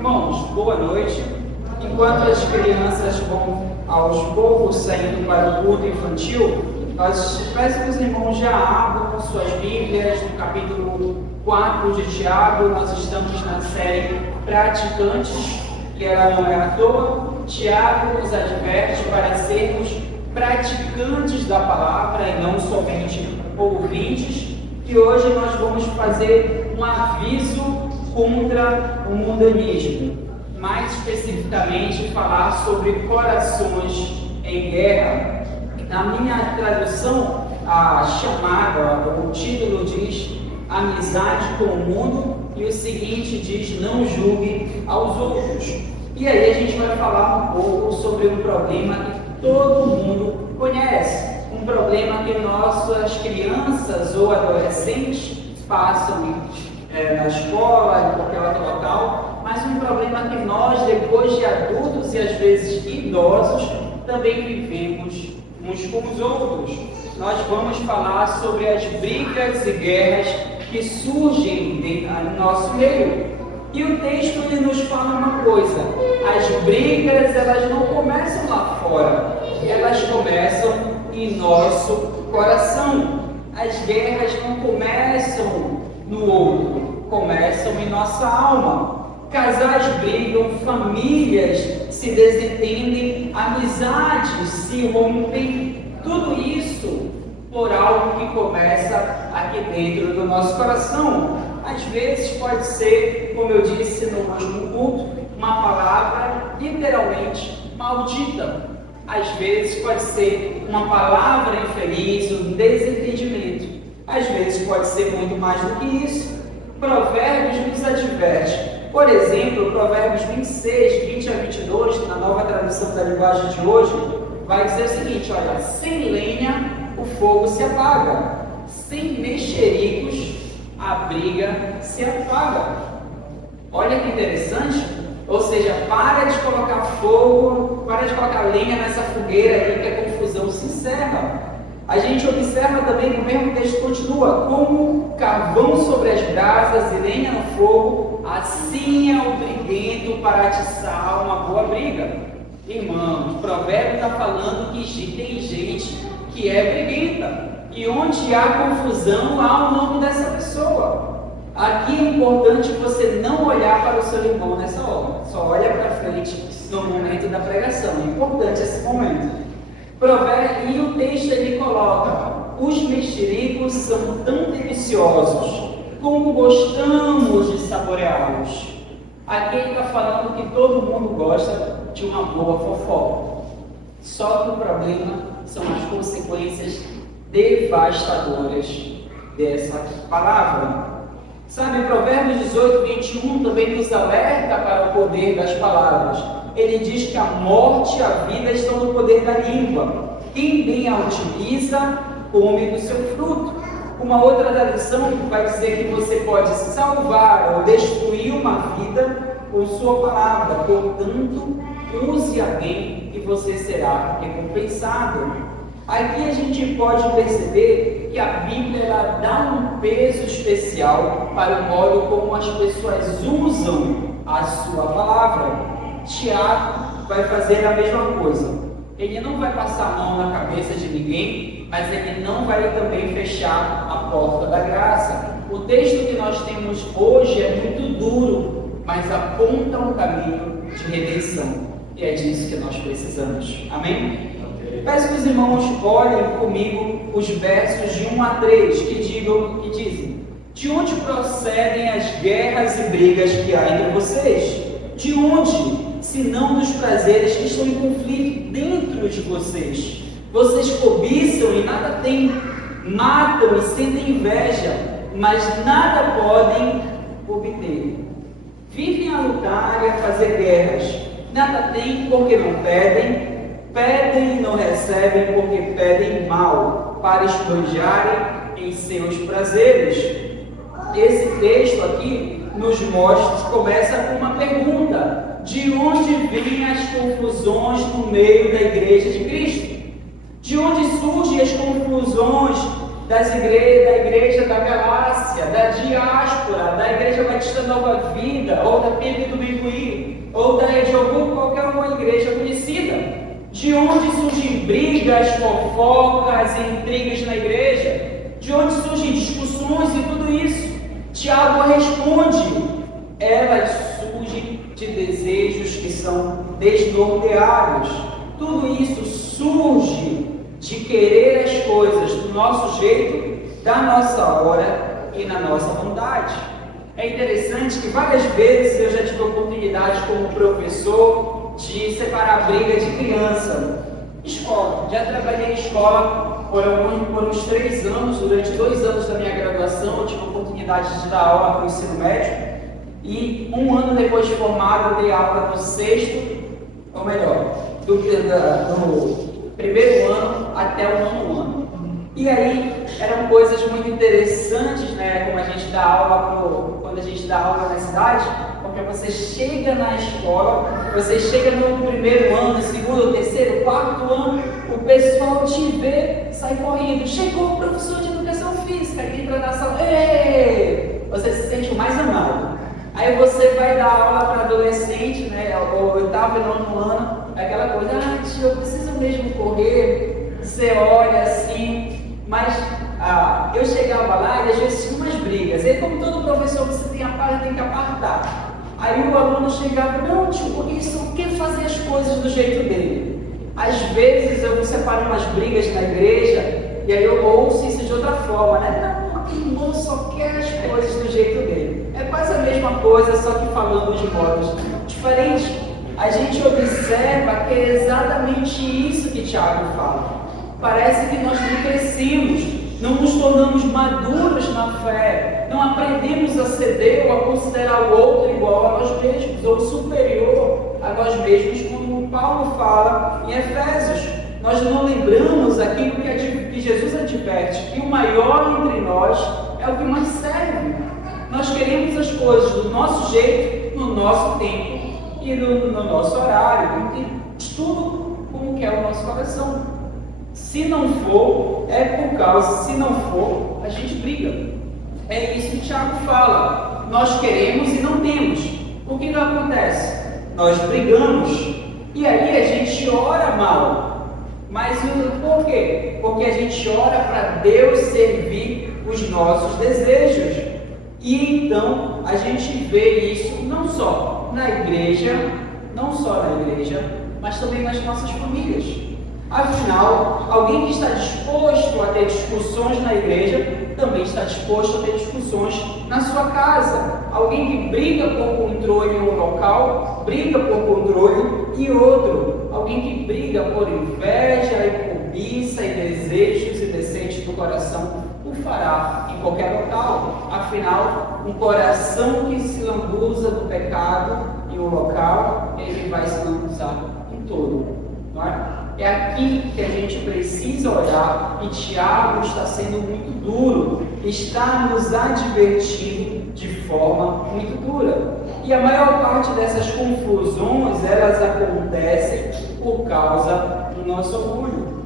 Irmãos, boa noite. Enquanto as crianças vão aos poucos saindo para o culto infantil, nós peço que os irmãos já abram suas Bíblias no capítulo 4 de Tiago. Nós estamos na série Praticantes, que ela não é à toa. Tiago nos adverte para sermos praticantes da palavra e não somente ouvintes. E hoje nós vamos fazer um aviso contra o mundanismo, mais especificamente falar sobre corações em guerra. Na minha tradução, a chamada, o título diz Amizade com o Mundo, e o seguinte diz: não julgue aos outros. E aí a gente vai falar um pouco sobre um problema que todo mundo conhece, um problema que nossas crianças ou adolescentes passam na escola, em qualquer outro local, mas um problema que nós, depois de adultos e às vezes idosos, também vivemos uns com os outros. Nós vamos falar sobre as brigas e guerras que surgem no nosso meio. E o texto ele nos fala uma coisa: as brigas elas não começam lá fora, elas começam em nosso coração. As guerras não começam no outro, começam em nossa alma. Casais brigam, famílias se desentendem, amizades se rompem, tudo isso por algo que começa aqui dentro do nosso coração. Às vezes pode ser, como eu disse no último culto, uma palavra literalmente maldita. Às vezes pode ser uma palavra infeliz, um desentendimento. Às vezes pode ser muito mais do que isso. Provérbios nos adverte. Por exemplo, Provérbios 26, 20 a 22, na nova tradução da linguagem de hoje, vai dizer o seguinte: olha, sem lenha o fogo se apaga, sem mexericos a briga se apaga. Olha que interessante. Ou seja, para de colocar fogo, para de colocar lenha nessa fogueira aí que a confusão se encerra. A gente observa também que o mesmo texto continua: como carvão sobre as brasas e lenha no fogo, assim é o briguento para atiçar uma boa briga. Irmãos, o provérbio está falando que tem gente que é briguenta, e onde há confusão há o nome dessa pessoa. Aqui é importante você não olhar para o seu irmão nessa hora, só olha para frente no momento da pregação. É importante esse momento. E o texto ele coloca: os mexericos são tão deliciosos, como gostamos de saboreá-los. Aqui ele está falando que todo mundo gosta de uma boa fofoca. Só que o problema são as consequências devastadoras dessa palavra. Sabe, Provérbios 18, 21 também nos alerta para o poder das palavras. Ele diz que a morte e a vida estão no poder da língua. Quem bem a utiliza, come do seu fruto. Uma outra tradução vai dizer que você pode salvar ou destruir uma vida com sua palavra. Portanto, use-a bem e você será recompensado. Aqui a gente pode perceber que a Bíblia ela dá um peso especial para o modo como as pessoas usam a sua palavra. Tiago vai fazer a mesma coisa. Ele não vai passar a mão na cabeça de ninguém, mas ele não vai também fechar a porta da graça. O texto que nós temos hoje é muito duro, mas aponta um caminho de redenção. E é disso que nós precisamos. Amém? Peço que os irmãos olhem comigo os versos de 1 a 3, que dizem: de onde procedem as guerras e brigas que há entre vocês? De onde, se não dos prazeres que estão em conflito dentro de vocês? Vocês cobiçam e nada têm, matam e sentem inveja, mas nada podem obter. Vivem a lutar e a fazer guerras, nada têm porque não pedem, pedem e não recebem porque pedem mal, para esbanjarem em seus prazeres. Esse texto aqui nos mostra, começa com uma pergunta: de onde vêm as confusões no meio da igreja de Cristo? De onde surgem as confusões da igreja da Galácia, da diáspora, da Igreja Batista Nova Vida, ou da PIB do Biguí, ou de qualquer uma igreja conhecida. De onde surgem brigas, fofocas, intrigas na igreja? De onde surgem discussões e tudo isso? Tiago responde: elas surgem de desejos que são desnorteados. Tudo isso surge de querer as coisas do nosso jeito, da nossa hora e na nossa vontade. É interessante que várias vezes eu já tive a oportunidade como professor de separar briga de criança. Escola. Já trabalhei em escola por uns 3 anos, durante 2 anos da minha graduação eu tive a oportunidade de dar aula para o ensino médio e 1 ano depois de formado eu dei aula do 6º, ou melhor, do primeiro ano até o 9º ano. E aí eram coisas muito interessantes, né? Como a gente dá aula quando a gente dá aula na cidade, porque você chega na escola, você chega no primeiro ano, no segundo, terceiro, quarto ano, o pessoal te vê, sai correndo. Chegou o professor de educação física, ele entra na sala, ei! Você se sente o mais amado. Aí você vai dar aula para adolescente, né? O 8º e 9º ano, aquela coisa, tio, eu preciso mesmo correr. Você olha assim, mas eu chegava lá e às vezes tinha umas brigas. E como todo professor você tem que apartar. Aí o aluno chegava, não tio, porque ele só quer fazer as coisas do jeito dele. Às vezes eu separo umas brigas na igreja e aí eu ouço isso de outra forma, né? Não, porque o irmão só quer as coisas do jeito dele. É quase a mesma coisa, só que falando de modos diferentes. A gente observa que é exatamente isso que Tiago fala. Parece que nós não crescemos, não nos tornamos maduros na fé, não aprendemos a ceder ou a considerar o outro igual a nós mesmos, ou superior a nós mesmos, como Paulo fala em Efésios. Nós não lembramos aquilo que Jesus adverte, que o maior entre nós é o que mais serve. Nós queremos as coisas do nosso jeito, no nosso tempo e no nosso horário, e tudo como quer o nosso coração. Se não for, se não for, a gente briga. É isso que Tiago fala. Nós queremos e não temos. O que não acontece? Nós brigamos e aí a gente ora mal. Mas por quê? Porque a gente ora para Deus servir os nossos desejos. E então a gente vê isso não só na igreja, mas também nas nossas famílias. Afinal, alguém que está disposto a ter discussões na igreja, também está disposto a ter discussões na sua casa. Alguém que briga por controle em um local, briga por controle em outro. Alguém que briga por inveja e cobiça e desejos indecentes do coração, o fará em qualquer local. Afinal, um coração que se lambuza do pecado em um local, ele vai se lambuzar em todo. Não é? É aqui que a gente precisa olhar, e Tiago está sendo muito duro, está nos advertindo de forma muito dura. E a maior parte dessas confusões, elas acontecem por causa do nosso orgulho.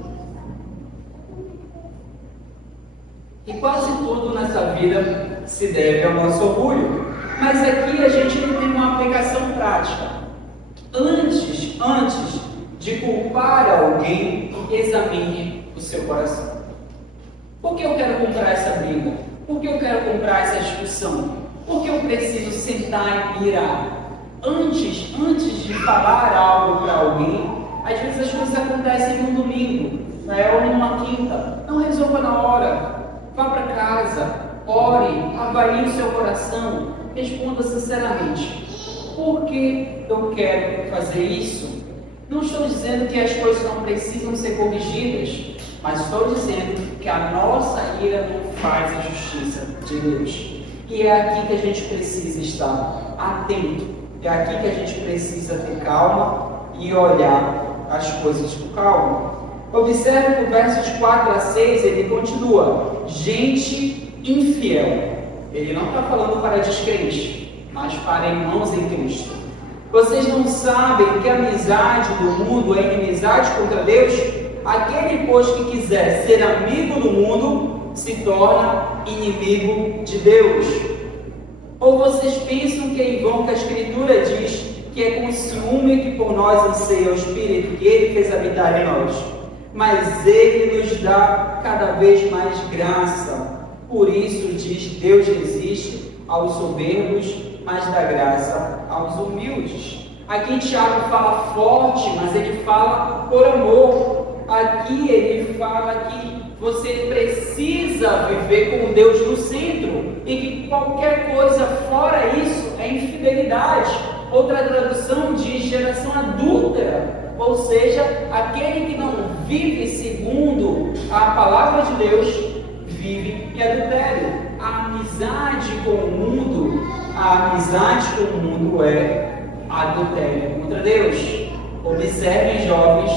E quase tudo nessa vida se deve ao nosso orgulho. Mas aqui a gente não tem uma aplicação prática. Antes de culpar alguém, examine o seu coração. Por que eu quero comprar essa briga? Por que eu quero comprar essa discussão? Por que eu preciso sentar e mirar? Antes de falar algo para alguém, às vezes as coisas acontecem num domingo, né, ou numa quinta. Não resolva na hora. Vá para casa, ore, avalie o seu coração, responda sinceramente. Por que eu quero fazer isso? Não estou dizendo que as coisas não precisam ser corrigidas, mas estou dizendo que a nossa ira não faz a justiça de Deus. E é aqui que a gente precisa estar atento, é aqui que a gente precisa ter calma e olhar as coisas com calma. Observe que o versos 4 a 6, ele continua: gente infiel. Ele não está falando para descrentes, mas para irmãos em Cristo. Vocês não sabem que a amizade do mundo é inimizade contra Deus? Aquele, pois, que quiser ser amigo do mundo, se torna inimigo de Deus? Ou vocês pensam que é em vão que a Escritura diz que é com ciúme que por nós anseia o Espírito que Ele fez habitar em nós? Mas Ele nos dá cada vez mais graça. Por isso diz, Deus resiste aos soberbos, mas dá graça aos humildes. Aqui Tiago fala forte, mas ele fala por amor. Aqui ele fala que você precisa viver com Deus no centro e que qualquer coisa fora isso é infidelidade. Outra tradução diz geração adúltera, ou seja, aquele que não vive segundo a palavra de Deus vive em adultério. A amizade com o mundo é adultério contra Deus. Observem, jovens,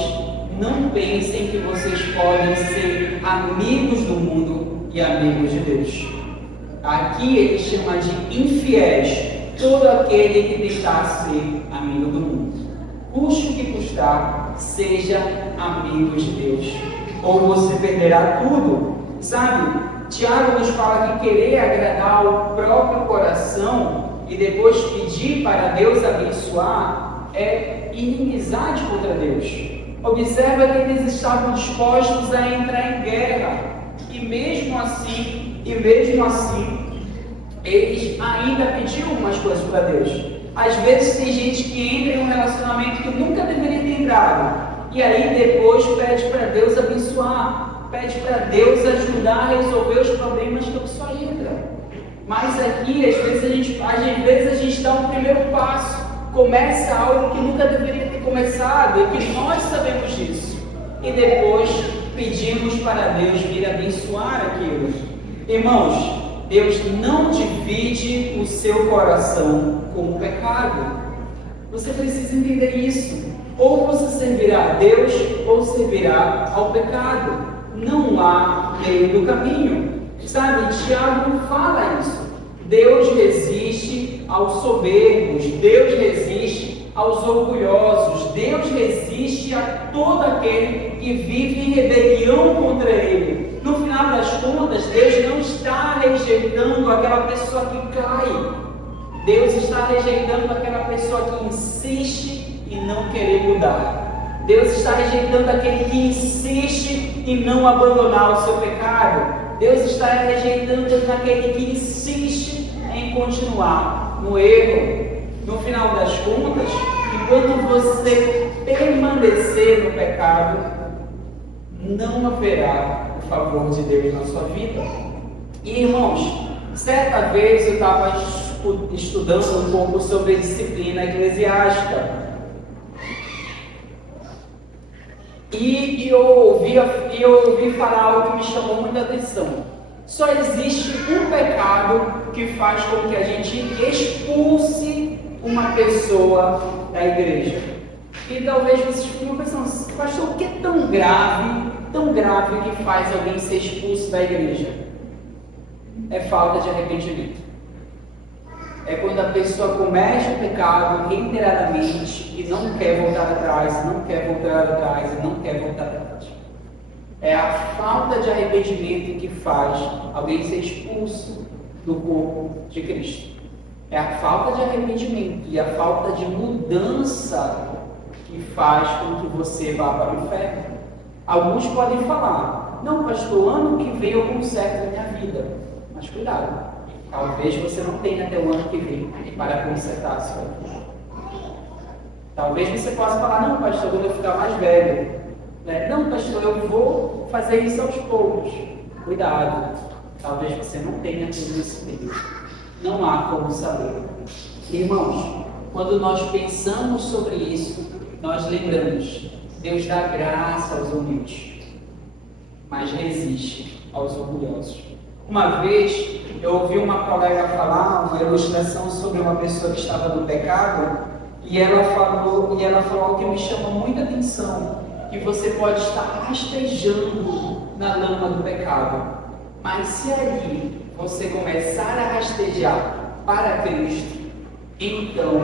não pensem que vocês podem ser amigos do mundo e amigos de Deus. Aqui ele chama de infiéis todo aquele que tentar ser amigo do mundo. Custe o que custar, seja amigo de Deus, ou você perderá tudo. Sabe, Tiago nos fala que querer agradar o próprio coração e depois pedir para Deus abençoar é inimizade contra Deus. Observa que eles estavam dispostos a entrar em guerra e mesmo assim, eles ainda pediam umas coisas para Deus. Às vezes tem gente que entra em um relacionamento que nunca deveria ter entrado e aí depois pede para Deus abençoar, pede para Deus ajudar a resolver os problemas que a pessoa entra. Mas aqui, às vezes a gente dá um primeiro passo, começa algo que nunca deveria ter começado e que nós sabemos disso. E depois pedimos para Deus vir abençoar aquilo. Irmãos, Deus não divide o seu coração com o pecado. Você precisa entender isso. Ou você servirá a Deus ou servirá ao pecado. Não há meio do caminho. Sabe, Tiago fala isso. Deus resiste aos soberbos, Deus resiste aos orgulhosos, Deus resiste a todo aquele que vive em rebelião contra Ele. No final das contas, Deus não está rejeitando aquela pessoa que cai. Deus está rejeitando aquela pessoa que insiste em não querer mudar. Deus está rejeitando aquele que insiste em não abandonar o seu pecado. Deus está rejeitando aquele que insiste em continuar no erro. No final das contas, enquanto você permanecer no pecado, não haverá o favor de Deus na sua vida. E irmãos, certa vez eu estava estudando um pouco sobre disciplina eclesiástica. E eu ouvi falar algo que me chamou muita atenção. Só existe um pecado que faz com que a gente expulse uma pessoa da igreja. E talvez vocês fiquem pensando, pastor, o que é tão grave que faz alguém ser expulso da igreja? É falta de arrependimento. É quando a pessoa comete o pecado reiteradamente e não quer voltar atrás, não quer voltar atrás e não quer voltar atrás. É a falta de arrependimento que faz alguém ser expulso do corpo de Cristo. É a falta de arrependimento e a falta de mudança que faz com que você vá para o inferno. Alguns podem falar, não pastor, ano que vem eu conserto a minha vida. Mas cuidado. Talvez você não tenha até o ano que vem para consertar a sua vida. Talvez você possa falar, não pastor, quando eu ficar mais velho. Não pastor, eu vou fazer isso aos poucos. Cuidado. Talvez você não tenha tudo esse período. Não há como saber. Irmãos, quando nós pensamos sobre isso, nós lembramos, Deus dá graça aos humildes, mas resiste aos orgulhosos. Uma vez, eu ouvi uma colega falar uma ilustração sobre uma pessoa que estava no pecado, e ela falou algo que me chamou muita atenção, que você pode estar rastejando na lama do pecado, mas se ali você começar a rastejar para Cristo, então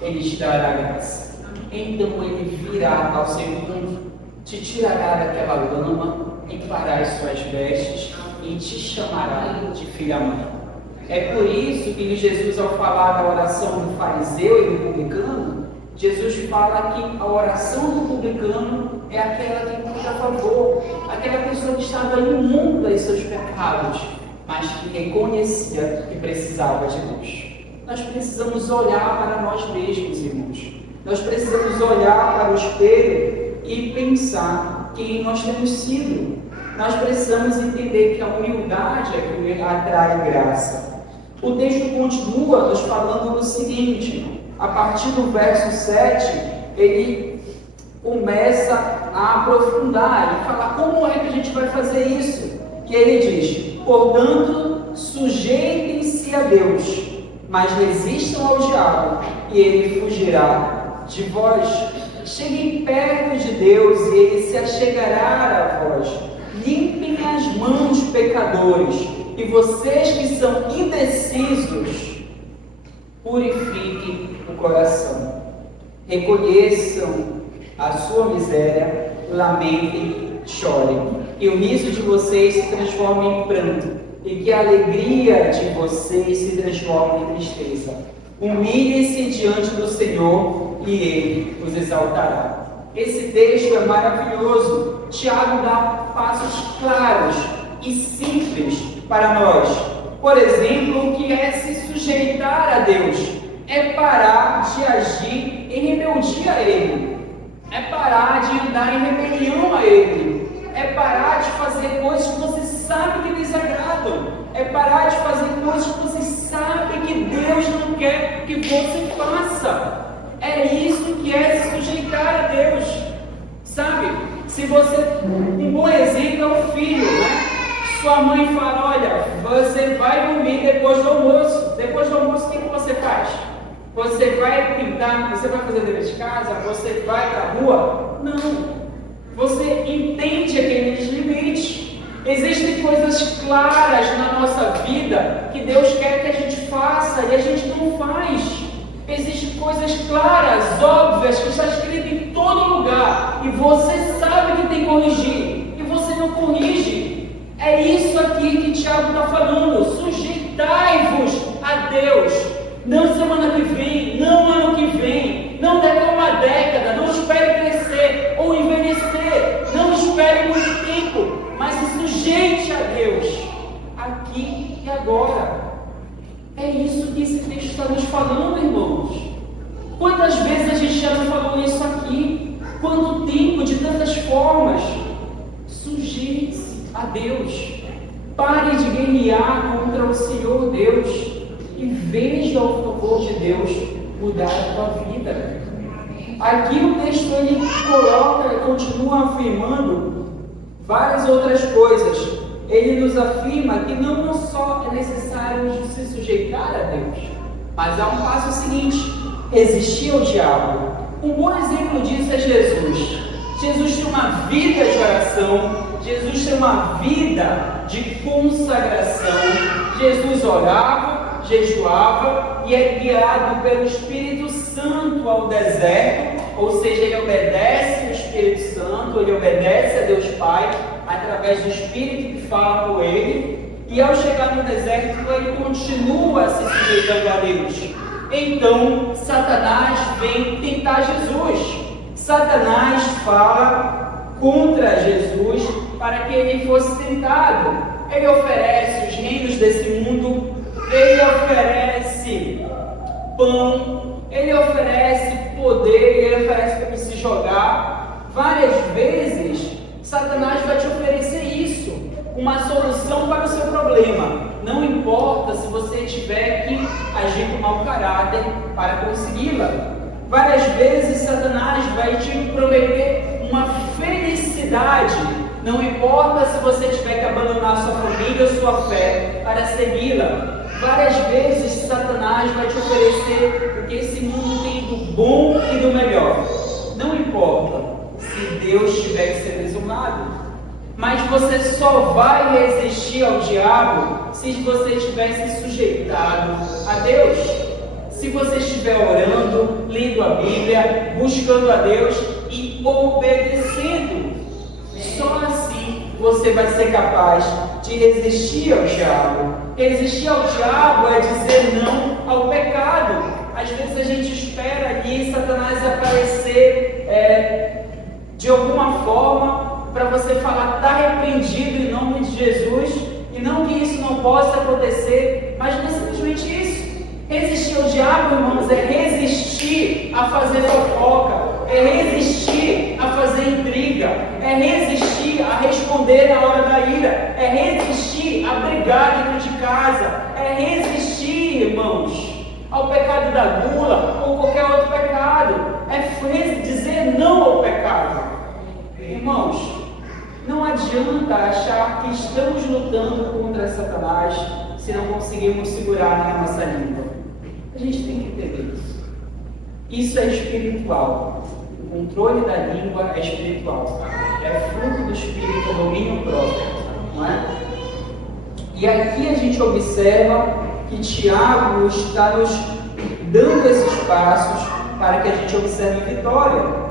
Ele te dará graça. Então Ele virá ao seu encontro, te tirará daquela lama, limpará as suas vestes e te chamará de filho amado. É por isso que Jesus, ao falar da oração do fariseu e do publicano, Jesus fala que a oração do publicano é aquela que pede a favor, aquela pessoa que estava imunda em seus pecados, mas que reconhecia que precisava de Deus. Nós precisamos olhar para nós mesmos, irmãos. Nós precisamos olhar para o espelho e pensar quem nós temos sido. Nós precisamos entender que a humildade é que atrai graça. O texto continua nos falando do seguinte: a partir do verso 7, ele começa a aprofundar, ele fala como é que a gente vai fazer isso. E ele diz: portanto, sujeitem-se a Deus, mas resistam ao diabo, e ele fugirá de vós. Cheguem perto de Deus, e ele se achegará a vós. Limpem as mãos, pecadores, e vocês que são indecisos, purifiquem o coração. Reconheçam a sua miséria, lamentem, chorem. Que o riso de vocês se transforme em pranto, e que a alegria de vocês se transforme em tristeza. Humilhem-se diante do Senhor, e Ele os exaltará. Esse texto é maravilhoso. Tiago dá passos claros e simples para nós. Por exemplo, o que é se sujeitar a Deus? É parar de agir em rebeldia a Ele. É parar de andar em rebelião a Ele. É parar de fazer coisas que você sabe que desagradam. É parar de fazer coisas que você sabe que Deus não quer que você faça. É isso que é se sujeitar a Deus. Sabe? Se você... Um bom exemplo é o filho, né? Sua mãe fala: olha, você vai dormir depois do almoço. Depois do almoço, o que você faz? Você vai pintar, você vai fazer dever de casa, você vai para a rua? Não. Você entende aqueles limites. Existem coisas claras na nossa vida que Deus quer que a gente faça e a gente não faz. Existem coisas claras, óbvias, que está escrito em todo lugar e você sabe que tem que corrigir e você não corrige. É isso aqui que Tiago está falando. Sujeitai-vos a Deus. Não semana que vem, não ano que vem, não daqui a uma década. Não espere crescer ou envelhecer. Não espere muito tempo, mas se sujeite a Deus aqui e agora. É isso que esse texto está nos falando, irmãos. Quantas vezes a gente já não falou isso aqui? Quanto tempo, de tantas formas. Sujeite-se a Deus. Pare de guerrear contra o Senhor Deus e veja o favor de Deus mudar a tua vida. Aqui o texto ele coloca e continua afirmando várias outras coisas. Ele nos afirma que não só é necessário se sujeitar a Deus, mas há um passo seguinte: resistir ao diabo. Um bom exemplo disso é Jesus. Jesus tem uma vida de oração, Jesus tem uma vida de consagração. Jesus orava, jejuava e é guiado pelo Espírito Santo ao deserto, ou seja, ele obedece ao Espírito Santo, ele obedece a Deus Pai através do Espírito que fala com ele, e ao chegar no deserto ele continua se sujeitando a Deus. Então Satanás vem tentar Jesus. Satanás fala contra Jesus para que ele fosse tentado. Ele oferece os reinos desse mundo, ele oferece pão, ele oferece poder, ele oferece para se jogar. Várias vezes Satanás vai te oferecer isso, uma solução para o seu problema. Não importa se você tiver que agir com mau caráter para consegui-la. Várias vezes Satanás vai te prometer uma felicidade. Não importa se você tiver que abandonar sua família ou sua fé para segui-la. Várias vezes Satanás vai te oferecer o que esse mundo tem do bom e do melhor. Não importa se Deus tiver que ser desonrado, mas você só vai resistir ao diabo se você estiver se sujeitado a Deus. Se você estiver orando, lendo a Bíblia, buscando a Deus e obedecendo. Só assim você vai ser capaz de resistir ao diabo. Resistir ao diabo é dizer não ao pecado. Às vezes a gente espera ali Satanás aparecer de alguma forma para você falar, está repreendido em nome de Jesus, e não que isso não possa acontecer, mas não é simplesmente isso. Resistir ao diabo, irmãos, é resistir a fazer fofoca, é resistir a fazer intriga, é resistir a responder na hora da ira, é resistir a brigar dentro de casa, é resistir, irmãos, ao pecado da gula ou qualquer outro pecado, é dizer não ao pecado. Irmãos, não adianta achar que estamos lutando contra Satanás se não conseguimos segurar na nossa língua. A gente tem que entender isso. Isso é espiritual. O controle da língua é espiritual. É fruto do espírito, é domínio próprio. Não é? E aqui a gente observa que Tiago está nos dando esses passos para que a gente observe vitória.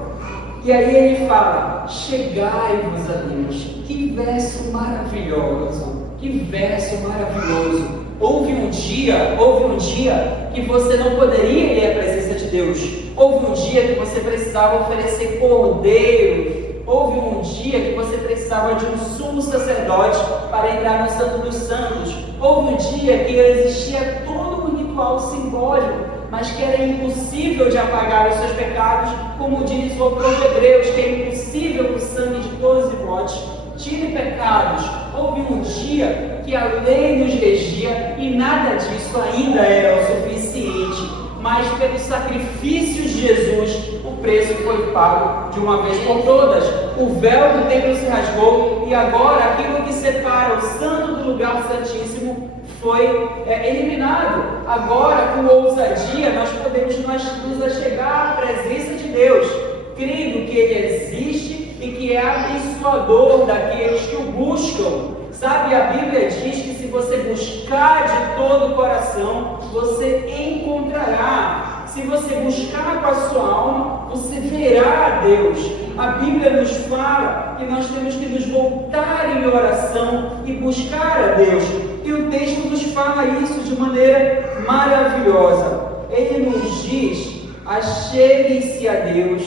E aí ele fala, chegai-vos a Deus. Que verso maravilhoso, que verso maravilhoso. Houve um dia que você não poderia ir à presença de Deus. Houve um dia que você precisava oferecer cordeiro. Houve um dia que você precisava de um sumo sacerdote para entrar no Santo dos Santos. Houve um dia que existia todo um ritual simbólico, mas que era impossível de apagar os seus pecados, como diz o autor de Hebreus, que é impossível que o sangue de todos e votos tire pecados. Houve um dia que a lei nos regia e nada disso ainda era o suficiente, mas pelo sacrifício de Jesus, o preço foi pago de uma vez por todas. O véu do templo se rasgou e agora aquilo que separa o santo do lugar santíssimo foi eliminado. Agora, com ousadia, nós podemos nos achegar à presença de Deus, crendo que Ele existe e que é abençoador daqueles que o buscam. Sabe, a Bíblia diz que se você buscar de todo o coração, você encontrará. Se você buscar com a sua alma, você verá a Deus. A Bíblia nos fala que nós temos que nos voltar em oração e buscar a Deus. E o texto nos fala isso de maneira maravilhosa. Ele nos diz, acheguem-se a Deus.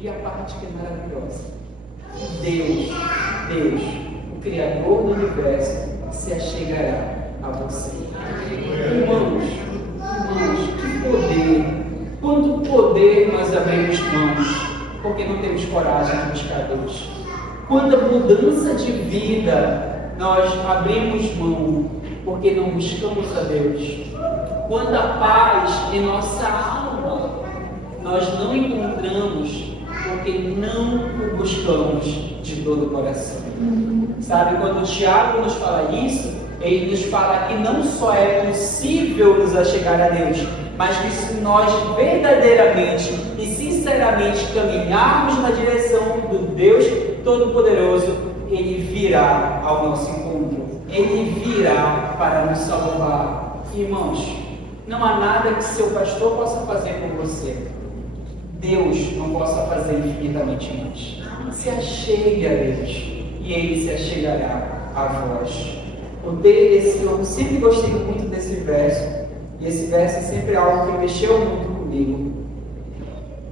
E a parte que é maravilhosa. Deus, o Criador do Universo, se achegará a você. Irmãos, que poder! Quanto poder nós abrimos mãos, porque não temos coragem de buscar Deus. Quanta mudança de vida nós abrimos mão, porque não buscamos a Deus. Quanta paz em nossa alma nós não encontramos, porque não o buscamos de todo o coração. Sabe, quando o Tiago nos fala isso, ele nos fala que não só é possível nos achegar a Deus, mas que se nós verdadeiramente e sinceramente caminharmos na direção do Deus Todo-Poderoso, Ele virá ao nosso encontro. Ele virá para nos salvar. Irmãos, não há nada que seu pastor possa fazer por você, Deus não possa fazer infinitamente mais. Se achegue a Deus e Ele se achegará a vós. Eu sempre gostei muito desse verso, e esse verso é sempre algo que mexeu muito comigo.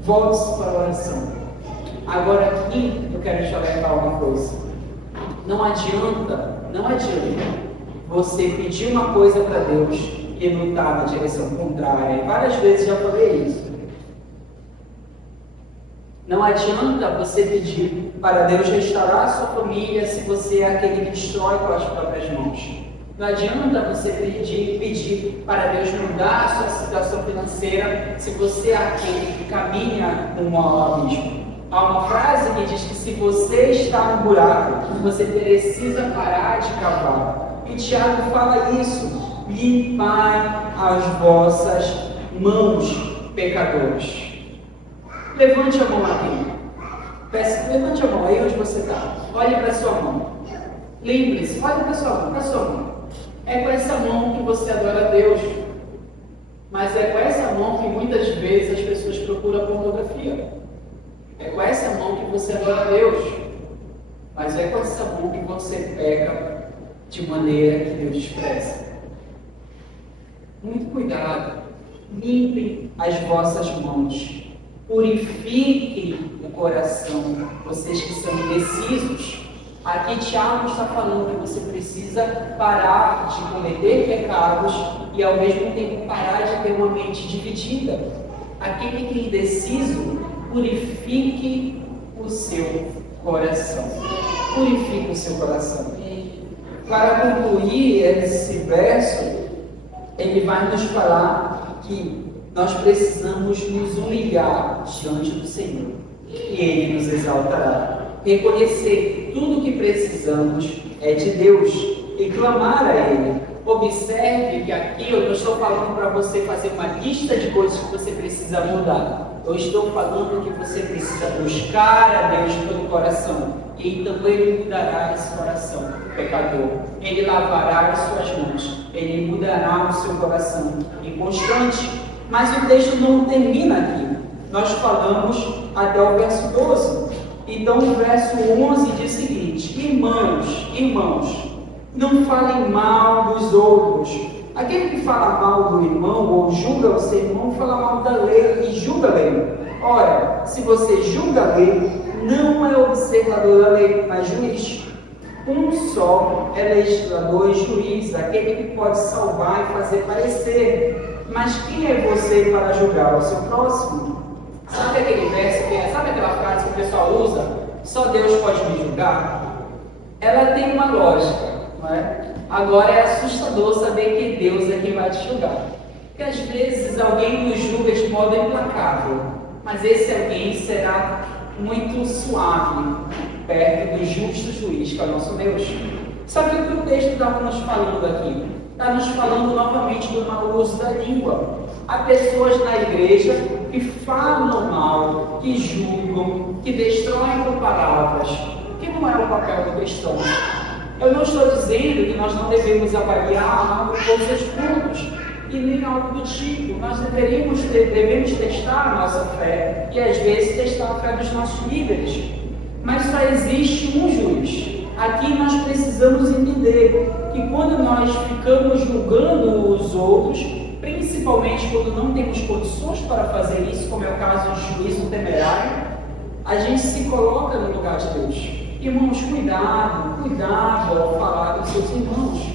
Volte-se para a oração. Agora aqui eu quero te alertar uma coisa. Não adianta você pedir uma coisa para Deus e lutar na direção contrária. Várias vezes já falei isso. Não adianta você pedir para Deus restaurar a sua família se você é aquele que destrói com as próprias mãos. Não adianta você pedir para Deus mudar a sua situação financeira se você é aquele que caminha no abismo. Há uma frase que diz que se você está no buraco, você precisa parar de cavar. E Tiago fala isso: limpai as vossas mãos, pecadores. Levante a mão aqui. Levante a mão aí onde você está. Olhe para a sua mão. Lembre-se, olhe para a sua mão. É com essa mão que você adora a Deus. Mas é com essa mão que muitas vezes as pessoas procuram pornografia. É com essa mão que você adora a Deus. mas é com essa mão que você peca de maneira que Deus despreza. Muito cuidado, limpem as vossas mãos, purifiquem o coração, vocês que são indecisos. Aqui Tiago está falando que você precisa parar de cometer pecados e ao mesmo tempo parar de ter uma mente dividida. Aquele que é indeciso, purifique o seu coração. Purifique o seu coração. Para concluir esse verso, ele vai nos falar que nós precisamos nos humilhar diante do Senhor e Ele nos exaltará. Reconhecer tudo o que precisamos é de Deus e clamar a Ele. Observe que aqui eu não estou falando para você fazer uma lista de coisas que você precisa mudar. Eu estou falando que você precisa buscar a Deus de todo o coração. E então Ele mudará esse coração pecador. Ele lavará as suas mãos. Ele mudará o seu coração inconstante. Mas o texto não termina aqui. Nós falamos até o verso 12. Então o verso 11 diz o seguinte: irmãos, não falem mal dos outros. Aquele que fala mal do irmão ou julga o seu irmão, fala mal da lei e julga a lei. Ora, se você julga a lei, não é observador da lei, mas juiz. Um só é legislador e juiz, aquele que pode salvar e fazer parecer. Mas quem é você para julgar o seu próximo? Sabe aquele verso, sabe aquela frase que o pessoal usa? Só Deus pode me julgar? Ela tem uma lógica, não é? Agora é assustador saber que Deus é quem vai te julgar. Porque às vezes alguém nos julga de modo implacável, mas esse alguém será muito suave, perto do justo juiz, que é o nosso Deus. Só que o que o texto está nos falando aqui? Está nos falando novamente do mau uso da língua. Há pessoas na igreja que falam mal, que julgam, que destroem com palavras, que não é o papel do cristão. Eu não estou dizendo que nós não devemos avaliar todos os pontos, e nem algo do tipo. Nós devemos testar a nossa fé, e às vezes testar a fé dos nossos líderes. Mas só existe um juiz. Aqui nós precisamos entender que quando nós ficamos julgando os outros, principalmente quando não temos condições para fazer isso, como é o caso de juízo temerário, a gente se coloca no lugar de Deus. Irmãos, cuidado ao falar dos seus irmãos.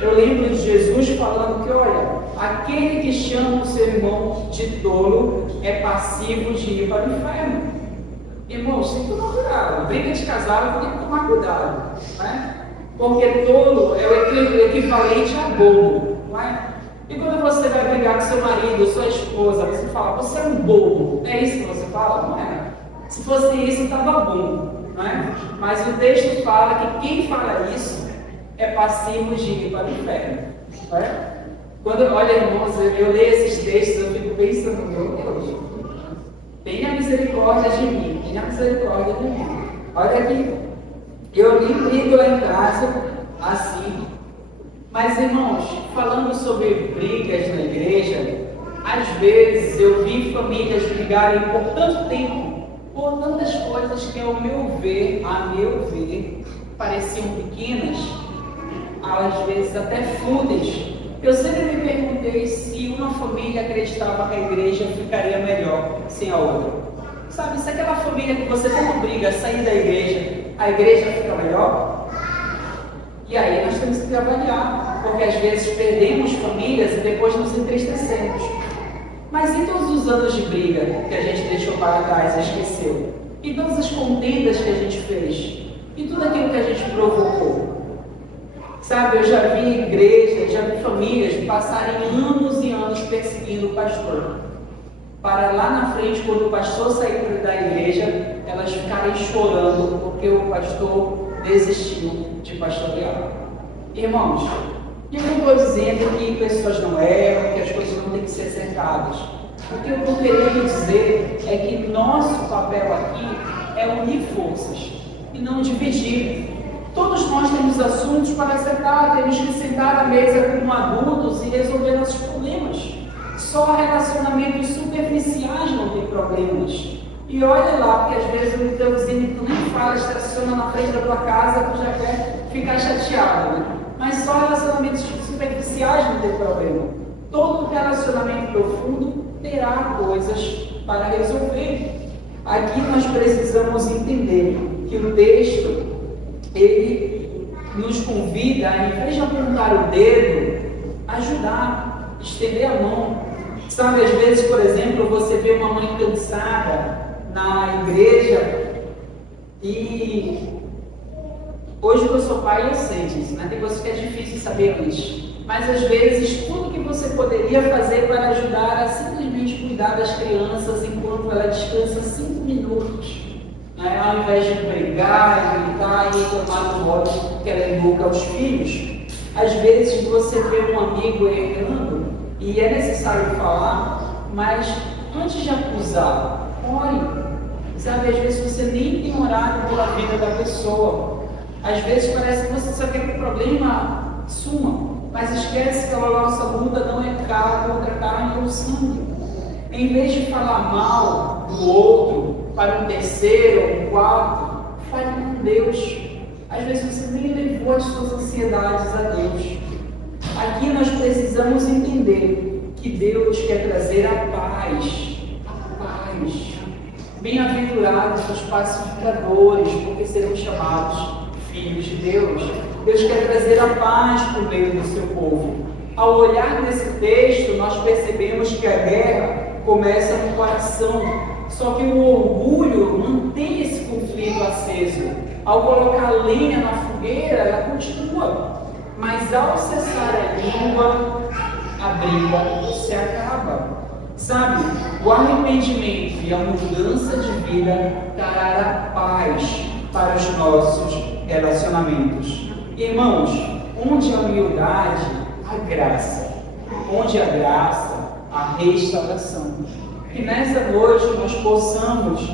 Eu lembro de Jesus falando que, olha, aquele que chama o seu irmão de tolo é passivo de ir para o inferno. Irmãos, tem que tomar cuidado. Briga de casal tem que tomar cuidado, né? Porque tolo é o equivalente a bobo, não é? E quando você vai brigar com seu marido, sua esposa, você fala, você é um bobo. É isso que você fala? Não é? Se fosse isso, estava bom, não é? Mas o texto fala que quem fala isso é passivo de ir para o inferno, não é? Quando, olha, irmãos, eu leio esses textos, eu fico pensando, meu Deus, tenha misericórdia de mim, tenha misericórdia de mim. Olha aqui, eu li brigo lá em casa, assim. Mas, irmãos, falando sobre brigas na igreja, às vezes eu vi famílias brigarem por tanto tempo, por tantas coisas que, a meu ver, pareciam pequenas, às vezes até fúteis. Eu sempre me perguntei se uma família acreditava que a igreja ficaria melhor sem a outra. Sabe, se aquela família que você tanto briga sair da igreja, a igreja fica melhor? E aí nós temos que avaliar, porque às vezes perdemos famílias e depois nos entristecemos. Mas e todos os anos de briga que a gente deixou para trás e esqueceu? E todas as contendas que a gente fez? E tudo aquilo que a gente provocou? Sabe, eu já vi igrejas, já vi famílias passarem anos e anos perseguindo o pastor. Para lá na frente, quando o pastor sair da igreja, elas ficarem chorando porque o pastor desistiu de pastorear. Irmãos, eu não estou dizendo que pessoas não erram, que as coisas não têm que ser acertadas. O que eu estou querendo dizer é que nosso papel aqui é unir forças e não dividir. Todos nós temos assuntos para acertar, temos que sentar à mesa como adultos e resolver nossos problemas. Só relacionamentos superficiais não têm problemas. E olha lá, porque às vezes o teu vizinho tu nem fala, estaciona na frente da tua casa, tu já quer ficar chateado, né? Mas só relacionamentos superficiais não tem problema. Todo relacionamento profundo terá coisas para resolver. Aqui nós precisamos entender que o texto, ele nos convida a, em vez de apontar o dedo, ajudar, estender a mão. Sabe, às vezes, por exemplo, você vê uma mãe cansada na igreja e hoje eu sou pai e eu sei disso, né? Tem coisas que é difícil saber antes. Mas às vezes tudo que você poderia fazer para ajudar a simplesmente cuidar das crianças enquanto ela descansa 5 minutos, né? Ao invés de brigar, gritar e reclamar do modo que ela educa os filhos, às vezes você vê um amigo errando e é necessário falar, mas antes de acusar, ore. Sabe, às vezes você nem tem orado pela vida da pessoa. Às vezes parece que você só quer que o problema suma, mas esquece que a nossa luta não é contra carne ou sangue. Em vez de falar mal do outro para um terceiro ou um quarto, fale com Deus. Às vezes você nem levou as suas ansiedades a Deus. Aqui nós precisamos entender que Deus quer trazer a paz. A paz. Bem-aventurados os pacificadores, porque serão chamados filhos de Deus. Deus quer trazer a paz para o meio do seu povo. Ao olhar nesse texto, nós percebemos que a guerra começa no coração. Só que o orgulho mantém esse conflito aceso. Ao colocar lenha na fogueira, ela continua. Mas ao cessar a língua, a briga se acaba. Sabe, o arrependimento e a mudança de vida trará paz para os nossos relacionamentos. Irmãos, onde a humildade, a graça. Onde a graça, a restauração. Que nessa noite nós possamos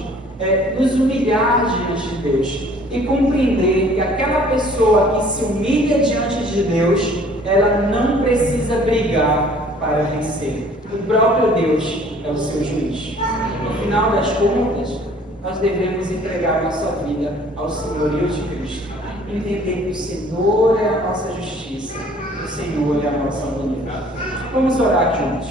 nos humilhar diante de Deus e compreender que aquela pessoa que se humilha diante de Deus, ela não precisa brigar para vencer. O próprio Deus é o seu juiz. No final das contas, nós devemos entregar nossa vida ao senhorio de Cristo. Entender que o Senhor é a nossa justiça, o Senhor é a nossa unidade. Vamos orar juntos.